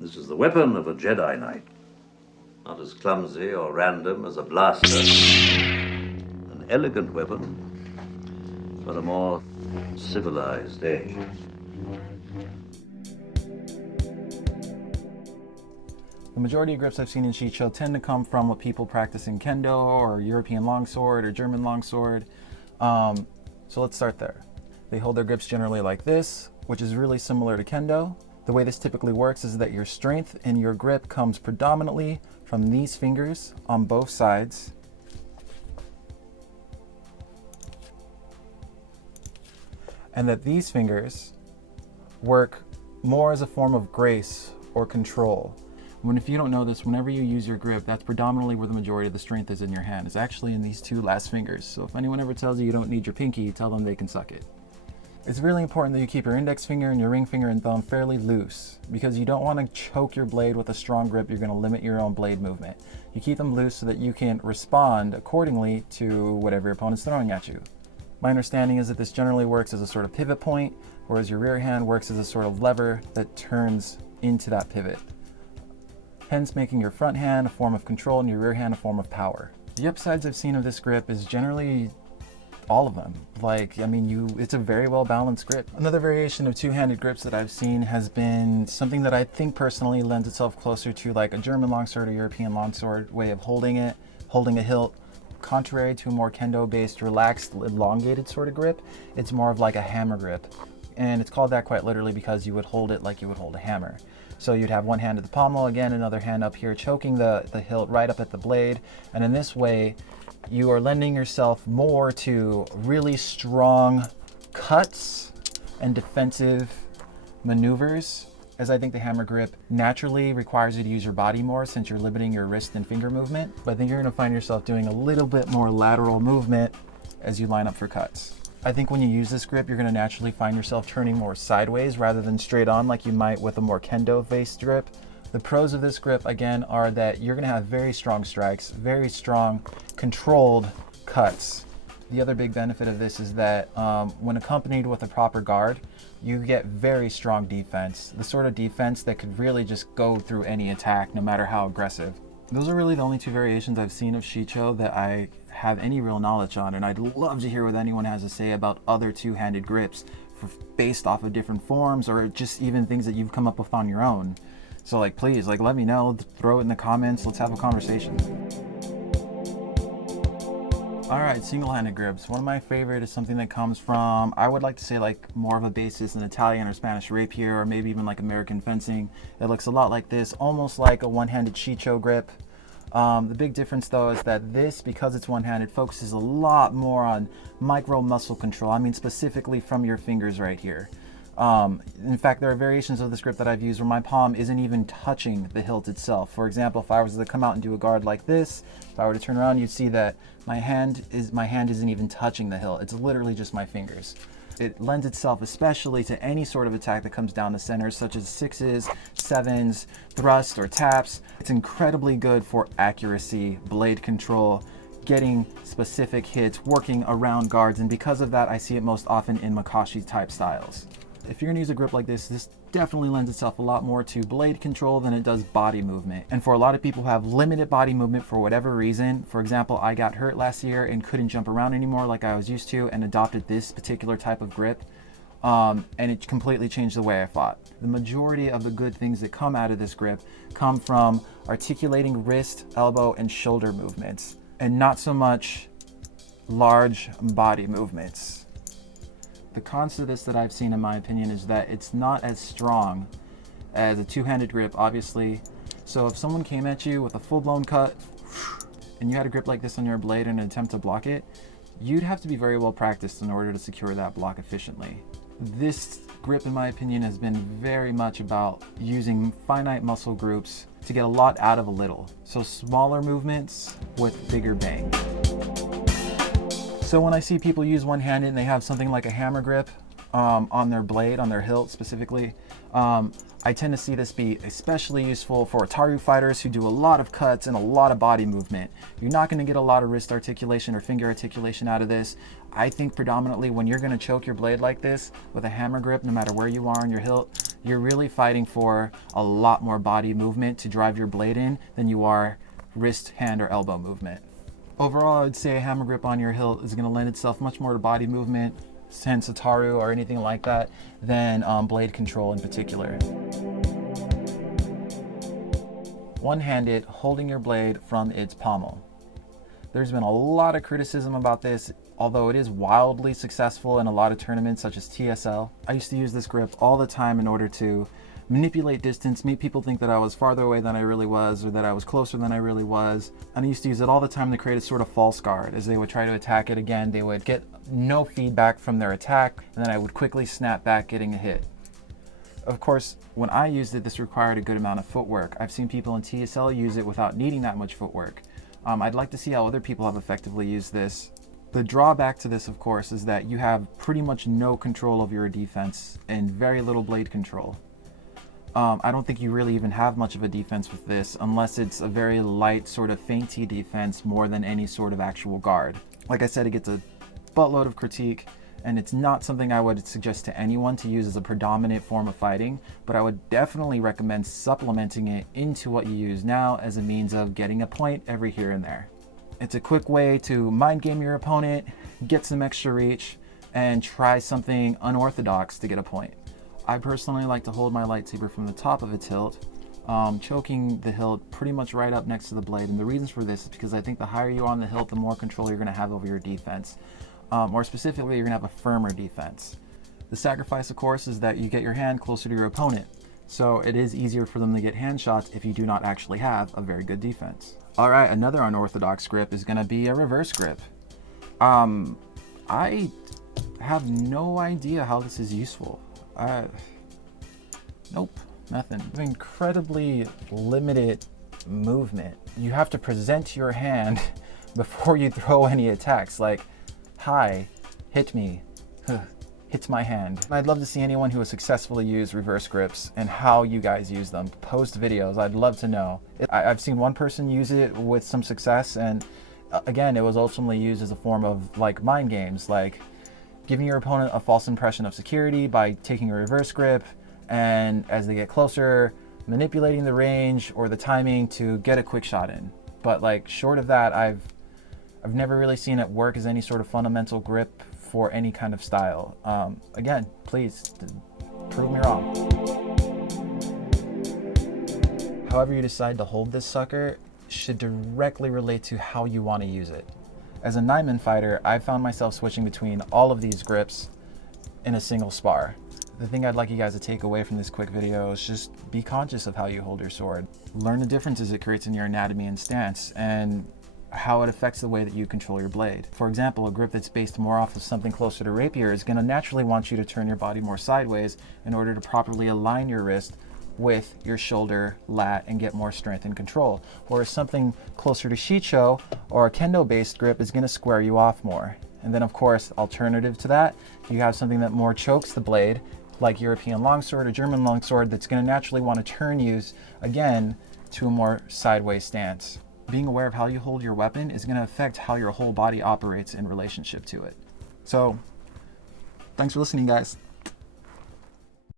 This is the weapon of a Jedi Knight. Not as clumsy or random as a blaster. An elegant weapon for a more civilized age. The majority of grips I've seen in Shicho tend to come from what people practice in Kendo or European longsword or German longsword. So let's start there. They hold their grips generally like this, which is really similar to Kendo. The way this typically works is that your strength in your grip comes predominantly from these fingers on both sides. And that these fingers work more as a form of grace or control. If you don't know this, whenever you use your grip, that's predominantly where the majority of the strength is in your hand. It's actually in these two last fingers. So if anyone ever tells you you don't need your pinky, tell them they can suck it. It's really important that you keep your index finger and your ring finger and thumb fairly loose, because you don't want to choke your blade with a strong grip. You're going to limit your own blade movement. You keep them loose so that you can respond accordingly to whatever your opponent's throwing at you. My understanding is that this generally works as a sort of pivot point, whereas your rear hand works as a sort of lever that turns into that pivot, hence making your front hand a form of control and your rear hand a form of power. The upsides I've seen of this grip is generally all of them. It's a very well balanced grip. Another variation of two-handed grips that I've seen has been something that I think personally lends itself closer to like a German longsword or European longsword way of holding it, holding a hilt. Contrary to a more Kendo-based, relaxed, elongated sort of grip, it's more of like a hammer grip. And it's called that quite literally because you would hold it like you would hold a hammer. So you'd have one hand at the pommel, again, another hand up here choking the hilt right up at the blade. And in this way, you are lending yourself more to really strong cuts and defensive maneuvers, as I think the hammer grip naturally requires you to use your body more since you're limiting your wrist and finger movement. But I think you're going to find yourself doing a little bit more lateral movement as you line up for cuts. I think when you use this grip, you're going to naturally find yourself turning more sideways rather than straight on like you might with a more Kendo-based grip. The pros of this grip, again, are that you're going to have very strong strikes, very strong, controlled cuts. The other big benefit of this is that when accompanied with a proper guard, you get very strong defense. The sort of defense that could really just go through any attack, no matter how aggressive. Those are really the only two variations I've seen of Shicho that I have any real knowledge on, and I'd love to hear what anyone has to say about other two-handed grips based off of different forms or just even things that you've come up with on your own. So please, let me know, throw it in the comments, let's have a conversation. All right, single-handed grips. One of my favorite is something that comes from, I would like to say more of a basis in Italian or Spanish rapier, or maybe even American fencing. It looks a lot like this, almost like a one-handed Shicho grip. The big difference though is that this, because it's one-handed, focuses a lot more on micro muscle control. Specifically from your fingers right here. In fact, there are variations of this grip that I've used where my palm isn't even touching the hilt itself. For example, if I was to come out and do a guard like this, if I were to turn around, you'd see that my hand isn't even touching the hilt. It's literally just my fingers. It lends itself especially to any sort of attack that comes down the center, such as 6s, 7s, thrusts, or taps. It's incredibly good for accuracy, blade control, getting specific hits, working around guards, and because of that, I see it most often in Makashi type styles. If you're gonna use a grip like this definitely lends itself a lot more to blade control than it does body movement. And for a lot of people who have limited body movement for whatever reason, for example, I got hurt last year and couldn't jump around anymore like I was used to and adopted this particular type of grip, and it completely changed the way I fought. The majority of the good things that come out of this grip come from articulating wrist, elbow, and shoulder movements, and not so much large body movements. The cons to this that I've seen, in my opinion, is that it's not as strong as a two-handed grip, obviously. So if someone came at you with a full-blown cut and you had a grip like this on your blade in an attempt to block it, you'd have to be very well practiced in order to secure that block efficiently. This grip, in my opinion, has been very much about using finite muscle groups to get a lot out of a little. So smaller movements with bigger bang. So when I see people use one-handed and they have something like a hammer grip on their blade, on their hilt specifically, I tend to see this be especially useful for Ataru fighters who do a lot of cuts and a lot of body movement. You're not going to get a lot of wrist articulation or finger articulation out of this. I think predominantly when you're going to choke your blade like this with a hammer grip, no matter where you are on your hilt, you're really fighting for a lot more body movement to drive your blade in than you are wrist, hand, or elbow movement. Overall, I would say a hammer grip on your hilt is going to lend itself much more to body movement, Sensataru, or anything like that, than blade control in particular. One-handed, holding your blade from its pommel. There's been a lot of criticism about this, although it is wildly successful in a lot of tournaments such as TSL. I used to use this grip all the time in order to manipulate distance, make people think that I was farther away than I really was, or that I was closer than I really was. And I used to use it all the time to create a sort of false guard. As they would try to attack it again, they would get no feedback from their attack, and then I would quickly snap back, getting a hit. Of course, when I used it, this required a good amount of footwork. I've seen people in TSL use it without needing that much footwork. I'd like to see how other people have effectively used this. The drawback to this, of course, is that you have pretty much no control of your defense and very little blade control. I don't think you really even have much of a defense with this unless it's a very light sort of feinty defense more than any sort of actual guard. Like I said, it gets a buttload of critique, and it's not something I would suggest to anyone to use as a predominant form of fighting, but I would definitely recommend supplementing it into what you use now as a means of getting a point every here and there. It's a quick way to mind game your opponent, get some extra reach, and try something unorthodox to get a point. I personally like to hold my lightsaber from the top of its hilt, choking the hilt pretty much right up next to the blade. And the reasons for this is because I think the higher you are on the hilt, the more control you're going to have over your defense. More specifically, you're going to have a firmer defense. The sacrifice, of course, is that you get your hand closer to your opponent. So it is easier for them to get hand shots if you do not actually have a very good defense. All right, another unorthodox grip is going to be a reverse grip. I have no idea how this is useful. Nope, nothing. It's incredibly limited movement. You have to present your hand before you throw any attacks, like, hi, hit me, hits my hand. I'd love to see anyone who has successfully used reverse grips and how you guys use them. Post videos, I'd love to know. I've seen one person use it with some success, and again, it was ultimately used as a form of like mind games, like giving your opponent a false impression of security by taking a reverse grip, and as they get closer, manipulating the range or the timing to get a quick shot in. But like short of that, I've never really seen it work as any sort of fundamental grip for any kind of style. Again, please prove me wrong. However you decide to hold this sucker should directly relate to how you want to use it. As a 9-man fighter, I've found myself switching between all of these grips in a single spar. The thing I'd like you guys to take away from this quick video is just be conscious of how you hold your sword. Learn the differences it creates in your anatomy and stance, and how it affects the way that you control your blade. For example, a grip that's based more off of something closer to rapier is going to naturally want you to turn your body more sideways in order to properly align your wrist with your shoulder, lat, and get more strength and control. Whereas something closer to Shicho or a kendo-based grip is going to square you off more. And then of course, alternative to that, you have something that more chokes the blade, like European longsword or German longsword, that's going to naturally want to turn you again to a more sideways stance. Being aware of how you hold your weapon is going to affect how your whole body operates in relationship to it. So, thanks for listening, guys.